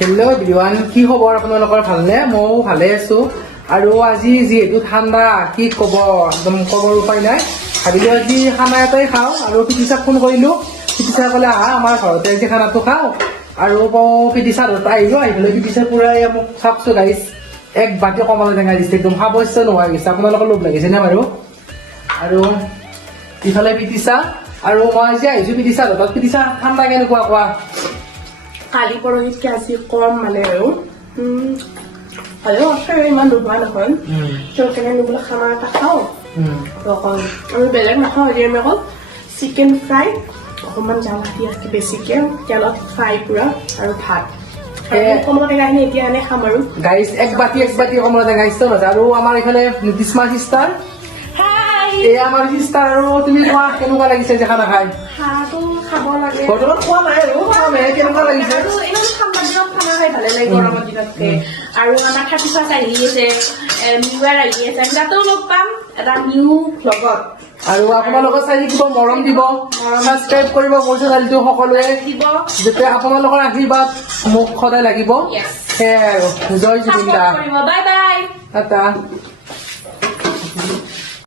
Hello' everyone, কি খবৰ আপোনালোকৰ? ভালনে? ময়ো ভালে আছো। আৰু আজি যিহেতু ঠাণ্ডা, কি ক'ব, একদম ক'বৰ উপায় নাই। ভাবিলো আজি খানা এটাই খাওঁ আৰু পিটিছাক ফোন কৰিলোঁ। পিটিছা ক'লে আহা আমাৰ ঘৰতে আজি খানাটো খাওঁ। আৰু পিটিছাৰ ঘৰত আহিলোঁ, আহি পেলাই পিটিছাৰ পুৰাই মোক চাওকচোন গাইছ, এক বাতি কমলা টেঙা দিছে, একদম খাব ইচ্ছা নোহোৱা গৈছে। আপোনালোকৰ লোভ লাগিছে নে বাৰু? আৰু ইফালে পিটিছা আৰু মই আজি আহিছোঁ পিটিছাৰ ঘৰত। পিটিছা ঠাণ্ডা কেনেকুৱা কোৱা? কালি পৰহিতকে আজি কম মানে আৰু হ'লেও আছে ইমান নোহোৱা নহয়। সেইকাৰণে আমি বোলে খানা এটা খাওঁ। অকল আমি বেলেগ নাখাওঁ, আজি আমি অকল চিকেন ফ্ৰাই, অকণমান জ্বালা দি আছে বেছিকে, তেলত ফ্ৰাই পুৰা আৰু ভাত। কমলা টেঙাখিনি এতিয়া এনে খাম আৰু গাইছ, এক বাতি কমলা টেঙা ইচ্ছা নাযায়। আৰু আমাৰ এইফালে নীতিশমা চিষ্টাৰ, এই আমাৰ চিষ্টাৰ। আৰু তুমি কোৱা কেনেকুৱা লাগিছে যে খানা খাই? হাঁহটো খাব লাগে। বৰ্তমান খোৱা নাই আৰু খামহে। কেনেকুৱা লাগিছে? আৰু ইমান ঠাণ্ডা দিনত খানা খাই ভালে লাগে, গৰমৰ দিনতকে। আৰু আমাৰ 31st আহি আছে, নিউ ইয়াৰ আহি আছে, আমি তাতেও লগ পাম এটা নিউ ভ্লগত। আৰু আপোনালোকৰ চাই দিব, মৰম দিব, ছাবস্ক্ৰাইব কৰিব মোৰ চেনেলটো সকলোৱে দিব, যাতে আপোনালোকৰ আশীৰ্বাদ মোক সদায় লাগিব। সেয়াই আৰু জয় জুবিন দা। Bye bye. টাটা।